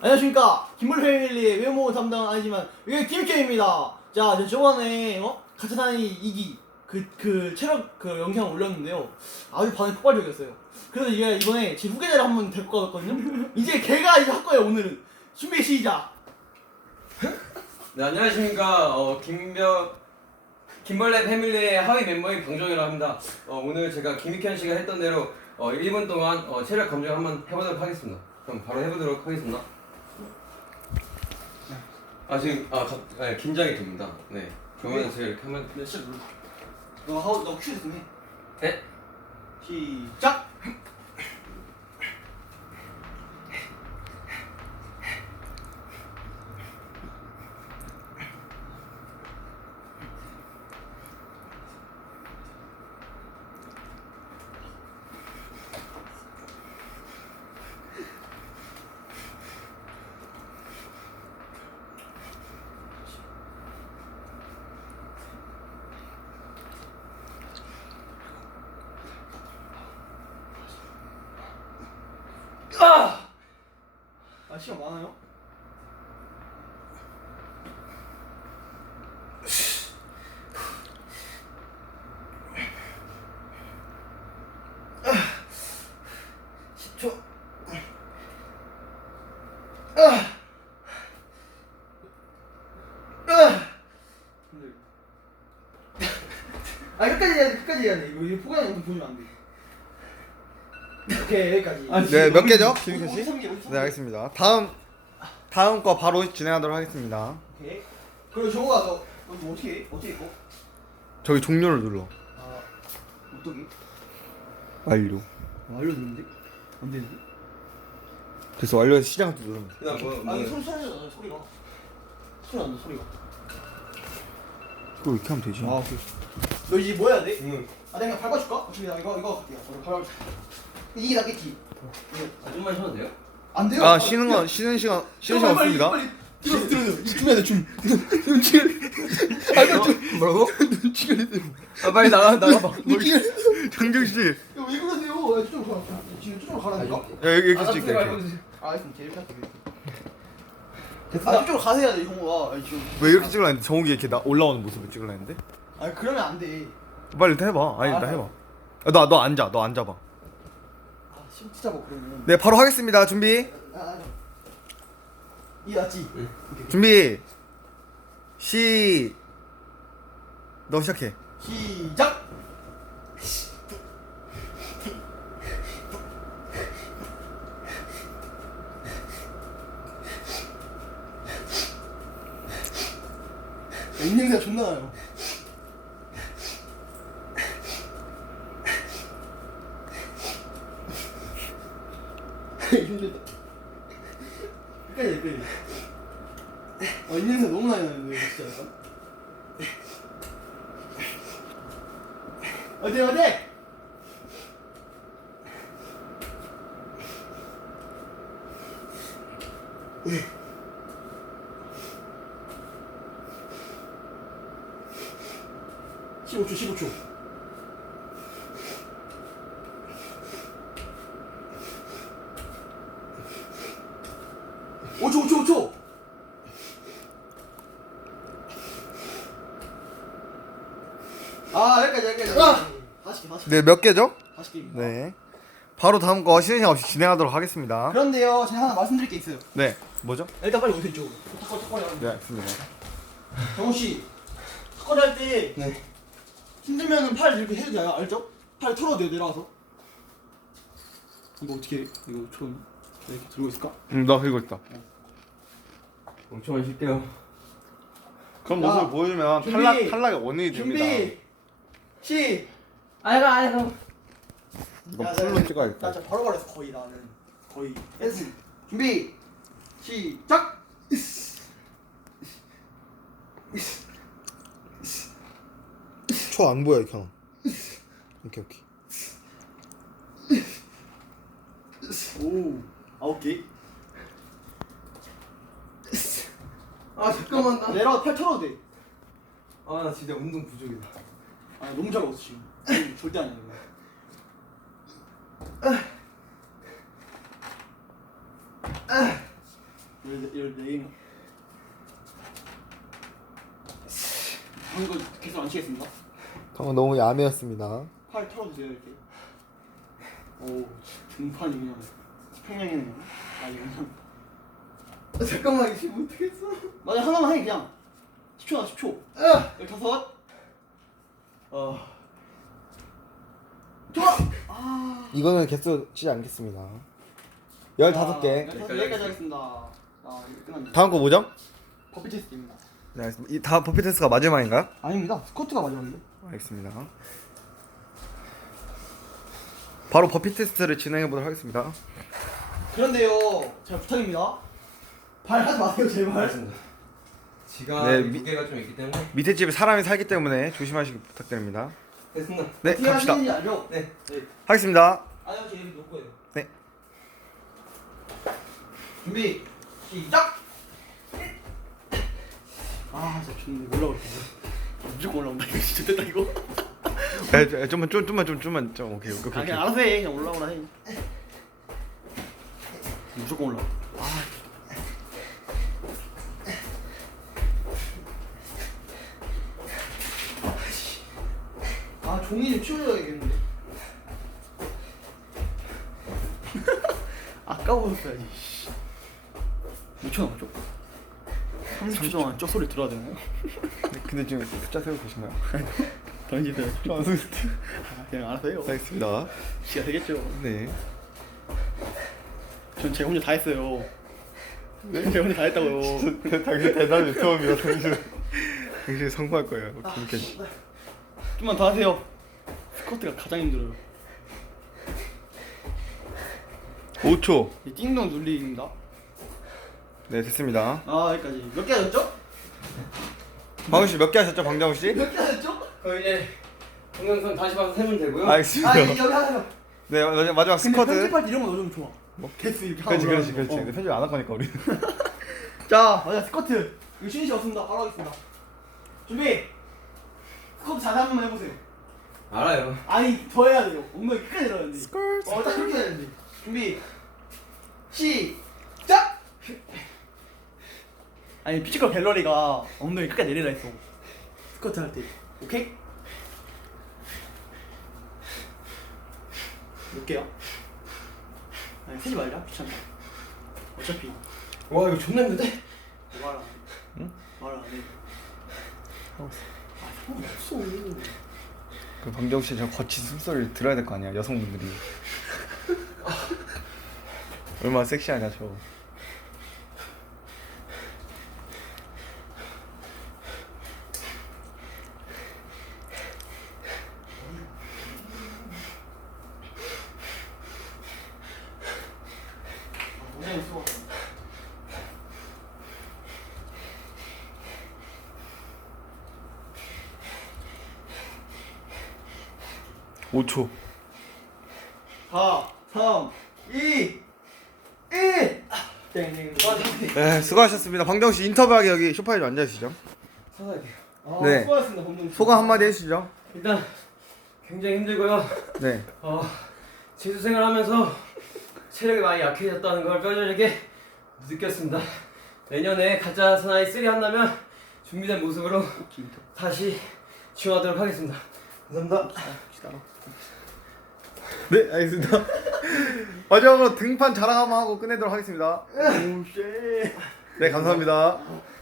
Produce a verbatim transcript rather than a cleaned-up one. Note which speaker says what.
Speaker 1: 안녕하십니까. 김물 패밀리의 외모 담당 아니지만 이게 김익현입니다. 자, 저 저번에 어? 같이 다니는 이기 그, 그 체력 그 영상 올렸는데요. 아주 반응이 폭발적이었어요. 그래서 얘가 이번에 제 후계자를 한번 데리고 가봤거든요. 이제 걔가 이제 할 거예요, 오늘은. 준비 시작!
Speaker 2: 네, 안녕하십니까. 어, 김병 김벌레 패밀리의 하위 멤버인 방종이라고 합니다. 어, 오늘 제가 김익현 씨가 했던 대로 어, 일 분 동안 어, 체력 검정 한번 해보도록 하겠습니다. 그럼 바로 해보도록 하겠습니다. 아 지금 아 가, 네, 긴장이 됩니다. 네. 그러면 제가 이렇게 한번
Speaker 1: 네, 시작 눌러. 너 하고 너 큐 됐으면 해.
Speaker 2: 네.
Speaker 1: 시작! 아! 아, 시간 많아요? 십 초. 아! 아! 아, 끝까지 해야 돼, 끝까지 해야 돼. 이거, 이거 포괄 영상 보면 안 돼. 오케이, 여기까지.
Speaker 3: 아, 네, 몇 개죠?
Speaker 1: 김익현
Speaker 3: 김익현 씨?
Speaker 1: 오십삼 개, 오십삼 개.
Speaker 3: 네, 알겠습니다. 다음 다음 거 바로 진행하도록 하겠습니다.
Speaker 1: 오케이. 그리고 저거가 너, 너 이거 어떻게 해? 어떻게 해?
Speaker 3: 저기 종료를 눌러.
Speaker 1: 아, 어떻게?
Speaker 3: 완료.
Speaker 1: 아, 알려줬는데? 안 되는데?
Speaker 3: 그래서 완료해서 시작을 누르면 돼.
Speaker 2: 그다음 뭐,
Speaker 1: 아,
Speaker 2: 뭐
Speaker 1: 이거 소리 소리 나잖아, 소리가. 소리 난다, 소리가.
Speaker 3: 그거 이렇게 하면 되지.
Speaker 1: 아, 오케이. 너 이제 뭐 해야 돼?
Speaker 2: 응.
Speaker 1: 아, 내가 밟아줄까? 어차피 나 이거 이거 갈게요. 어, 밟아줄게. 이게 낫겠지?
Speaker 2: 아 좀만 쉬어도 돼요?
Speaker 1: 안 돼요?
Speaker 3: 아, 쉬는 건 쉬는 시간 쉬는 시간 없습니다.
Speaker 1: 들어 들어 준비해야 돼 준. 눈치가. 아, 좀
Speaker 3: 뭐라고?
Speaker 1: 눈치가 있어.
Speaker 2: 아 빨리 나가 나가봐.
Speaker 3: 뭐, 정경 씨.
Speaker 1: 왜 그러세요? 아, 저쪽으로 가. 지금 저쪽으로 가라니까.
Speaker 3: 야, 여기
Speaker 2: 아,
Speaker 3: 이렇게 찍게.
Speaker 2: 말고
Speaker 3: 이렇게.
Speaker 2: 주세요.
Speaker 1: 아, 알겠습니다. 제일 할게. 아, 저쪽으로 가세요, 돼, 형우가. 아, 지금.
Speaker 3: 왜 이렇게 찍으려 했는데 정욱이 이렇게 나 올라오는 모습을 찍으려 했는데?
Speaker 1: 아, 그러면 안 돼.
Speaker 3: 빨리 일단 해봐. 아니 일단 해봐. 너 너 앉아. 너 앉아봐.
Speaker 1: 아, 심지 잡아 그러면.
Speaker 3: 네, 바로 하겠습니다. 준비.
Speaker 1: 아, 아. 이게 낫지?
Speaker 2: 응.
Speaker 3: 준비. 시. 너 시작해.
Speaker 1: 시작. 입냄새가 존나 나요. 힘들다. 끝까지 해, 끝까지. 아, 입냄새 너무 많이 나는데 진짜 약간. 어디 어디? 십오 초 십오 초. 오 초 오 초 오 초. 아, 여기까지 여기까지. 아! 다시 개 다시 개.
Speaker 3: 네, 몇 개죠?
Speaker 1: 다시 게임입니다.
Speaker 3: 네. 바로 다음 거 쉬는 시간 없이 진행하도록 하겠습니다.
Speaker 1: 그런데요, 제가 하나 말씀드릴 게 있어요.
Speaker 3: 네. 뭐죠?
Speaker 1: 일단 빨리 오세요 이쪽으로. 턱걸이 턱걸이 하는
Speaker 3: 네, 알겠습니다.
Speaker 1: 정우 씨, 턱걸이 할 때
Speaker 2: 네.
Speaker 1: 힘들면은 팔 이렇게 해도 돼요, 알죠? 팔 털어도 돼요, 내려와서. 이거 어떻게 해? 이거 좀 이렇게 들고 있을까?
Speaker 3: 음, 나 그리고 있다.
Speaker 2: 엄청 쉴게요.
Speaker 3: 그런
Speaker 1: 자,
Speaker 3: 모습을 보여주면
Speaker 1: 준비,
Speaker 3: 탈락 탈락의 원인이 됩니다.
Speaker 1: 준비, 시.
Speaker 2: 아이가 아이가.
Speaker 3: 이거 풀로 찍어야겠다.
Speaker 1: 나 진짜 바로 말했어 거의 나는 거의. 댄스 준비, 시작.
Speaker 3: 초 안 보여 이렇게. 오케이 오케이.
Speaker 1: 오, 아홉 개.
Speaker 2: 아 잠깐만 나.
Speaker 1: 내려와 팔 털어도 돼.
Speaker 2: 아 나 진짜 운동 부족이다.
Speaker 1: 아 너무 잘 먹었어 지금. 절대 아니야 이거. 이럴 때. 아 이거 계속 안 치겠습니다.
Speaker 3: 방금 너무 야매였습니다.
Speaker 1: 팔 털어주세요 이렇게. 오 등판이 그냥 평양이네요. 아 이거 그냥. 아, 잠깐만 이거 지금 못하겠어. 맞아 하나만 해 그냥. 십 초나 십 초. 열다섯. 어. 좋아. 아.
Speaker 3: 이거는 개수 치지 않겠습니다. 열다섯 개.
Speaker 1: 열다섯 개까지 하겠습니다. 아 이거 끝났네.
Speaker 3: 다음 거 뭐죠?
Speaker 1: 버피 테스트입니다.
Speaker 3: 네, 알겠습니다. 이다 버피 테스트가 마지막인가요?
Speaker 1: 아닙니다. 스쿼트가 마지막인데.
Speaker 3: 알겠습니다. 바로 버피 테스트를 진행해 보도록 하겠습니다.
Speaker 1: 그런데요, 잘 부탁입니다. 발 하지 마세요 제발.
Speaker 2: 알겠습니다. 지가
Speaker 3: 네,
Speaker 2: 네,
Speaker 3: 미-
Speaker 2: 무게가 좀 있기 때문에
Speaker 3: 밑에 집에 사람이 살기 때문에 조심하시기 부탁드립니다.
Speaker 2: 됐습니다.
Speaker 3: 네,
Speaker 1: 어떻게
Speaker 3: 갑시다.
Speaker 1: 하시는지 알죠?
Speaker 2: 네.
Speaker 1: 네.
Speaker 3: 하겠습니다.
Speaker 1: 아니요, 제 이름 놓을 거예요.
Speaker 3: 네.
Speaker 1: 준비 시작. 아, 진짜 준비 올라올 거. 무조건 올라온다. 이거 진짜 됐다 이거.
Speaker 3: 에, 저, 좀만 좀 좀만 좀 좀만 좀 오케이 오케이
Speaker 1: 아,
Speaker 3: 오케이.
Speaker 1: 그냥 알아서 해. 그냥 올라오나 해. 무조건 올라. 아. 아, 종이 좀 치워줘야겠는데. 아까웠어야지. 몇 초 남았죠? 삼십 초 동안 저 소리 들어야 되나요?
Speaker 3: 근데 지금 숫자 세우고 계신가요?
Speaker 1: 던지세요.
Speaker 3: 저 안 세우고
Speaker 1: 아, 그냥 알아서 해요.
Speaker 3: 알겠습니다.
Speaker 1: 시가 되겠죠.
Speaker 3: 네.
Speaker 1: 전 제가 혼자 다 했어요. 제가 혼자 다 했다고요.
Speaker 3: 당신 대단한 유튜버입니다. 당신 당신 성공할 거예요. 김ken 씨.
Speaker 1: 좀만 더 하세요. 스쿼트가 가장 힘들어요.
Speaker 3: 오 초.
Speaker 1: 이 띵동 눌리기입니다.
Speaker 3: 네, 됐습니다.
Speaker 1: 아 여기까지 몇 개 하셨죠?
Speaker 3: 방훈 씨 몇 개 하셨죠, 방정우 씨?
Speaker 1: 몇 개 하셨죠?
Speaker 2: 그럼 이제 동영상 다시 봐서 세면 되고요.
Speaker 3: 알겠습니다.
Speaker 1: 아 여기 하세요.
Speaker 3: 네, 마지막, 마지막
Speaker 1: 근데
Speaker 3: 스쿼트.
Speaker 1: 편집할 때 이런 거 넣어주면 좋아. 뭐 개수 이렇게
Speaker 3: 그렇지,
Speaker 1: 하고
Speaker 3: 그렇지,
Speaker 1: 올라가는
Speaker 3: 그렇지.
Speaker 1: 거.
Speaker 3: 근데 편집 안 할 거니까 우리.
Speaker 1: 자 맞아 스쿼트. 이거 쉬는 시간 없습니다. 바로 하겠습니다. 준비. 스쿼트 자세 한 번만 해보세요.
Speaker 2: 알아요.
Speaker 1: 아니 더 해야 돼요. 엉덩이 끝까지 내려야 돼.
Speaker 3: 스쿼트.
Speaker 1: 어딱 그렇게 해야 되는데. 준비. 시작. 아니 피지컬 갤러리가 엉덩이 끝까지 내리라 했어. 스쿼트 할 때. 오케이? 몇 개야? 아니 세지 말자. 귀찮다. 어차피
Speaker 2: 와 이거 존나 힘든데?
Speaker 1: 말 안 해.
Speaker 3: 응?
Speaker 1: 말 안 해.
Speaker 3: 하고 있어.
Speaker 1: 아 상관없어.
Speaker 3: 그 방정우 씨 저 거친 숨소리를 들어야 될 거 아니야, 여성분들이. 얼마나 섹시하냐 저.
Speaker 1: 굉장히 수고.
Speaker 3: 오 초.
Speaker 1: 사, 삼, 이, 일. 땡땡.
Speaker 3: 네, 수고하셨습니다. 방정우 씨 인터뷰하게 여기 소파에 좀 앉아 주시죠.
Speaker 2: 사과할게요.
Speaker 1: 아,
Speaker 3: 네.
Speaker 1: 수고하셨습니다, 범동 씨.
Speaker 3: 소감 한마디 해주시죠.
Speaker 2: 일단 굉장히 힘들고요.
Speaker 3: 네.
Speaker 2: 어, 재수 생활하면서 체력이 많이 약해졌다는 걸 뼈저리게 느꼈습니다. 내년에 가짜 사나이 쓰리 한다면 준비된 모습으로 다시 지원하도록 하겠습니다. 감사합니다.
Speaker 3: 네, 알겠습니다. 마지막으로 등판 자랑 한번 하고 끝내도록 하겠습니다.
Speaker 1: 오 쉣.
Speaker 3: 네, 감사합니다.